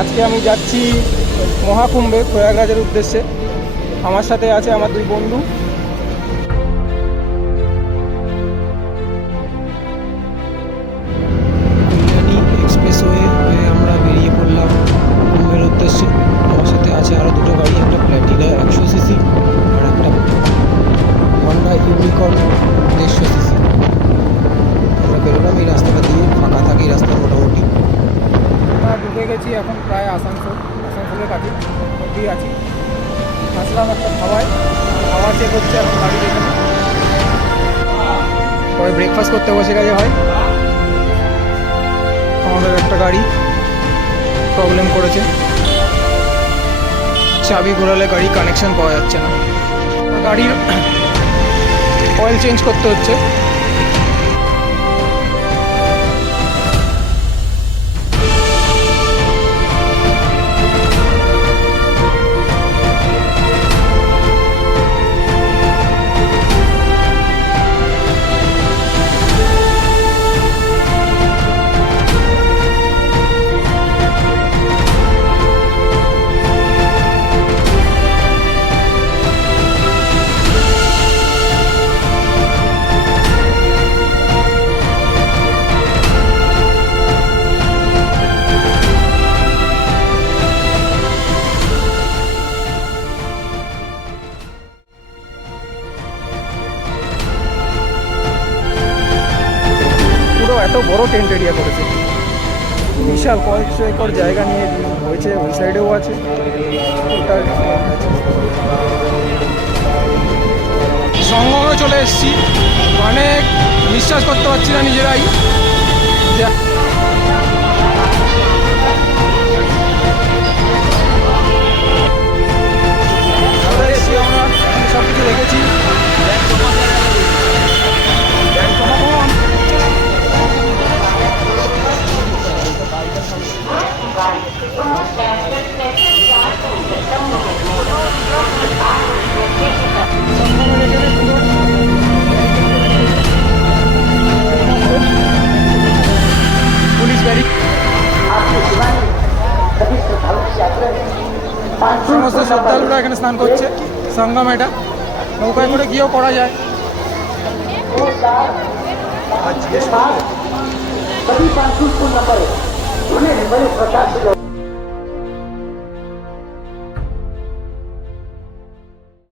আজকে আমি যাচ্ছি মহাকুম্ভে প্রয়াগরাজের উদ্দেশ্যে। আমার সাথে আছে আমার দুই বন্ধু। কল্যাণী এক্সপ্রেসওয়ে হয়ে আমরা বেরিয়ে পড়লাম কুম্ভের উদ্দেশ্যে। আমার সাথে আছে আরও দুটো গাড়ি, একটা প্ল্যাটিনা 100 সিসি আর একটা হন্ডা ইউনিকর্ন 150 সিসি। আমরা বেরোলাম এই রাস্তাটা দিয়ে, ফাঁকা থাকে এই রাস্তা মোটামুটি। আমরা ঢুকে গেছি এখন প্রায় আসানসোলের কাছে মধ্যেই আছি। আসলাম একটা খাওয়া চেক হচ্ছে এখন গাড়ি দেখে। সবাই ব্রেকফাস্ট করতে বসে গেছে ভাই। আমাদের একটা গাড়ি প্রবলেম করেছে, চাবি ঘোরালে গাড়ি কানেকশন পাওয়া যাচ্ছে না। গাড়ির অয়েল চেঞ্জ করতে হচ্ছে। এত বড় টেন্ট এরিয়া করেছে, বিশাল কয়েকশো একর জায়গা নিয়ে হয়েছে। ওই সাইডেও আছে। সঙ্গমে চলে এসেছি, অনেক বিশ্বাস করতে পারছি না নিজেরাই। আমরা সব কিছু দেখেছি। পুলিশ গাড়ি সমস্ত শ্রদ্ধালুরা এখানে স্নান করছে। সঙ্গম এটা, নৌকায় করে গিয়েও করা যায়। सभी 500 नंबर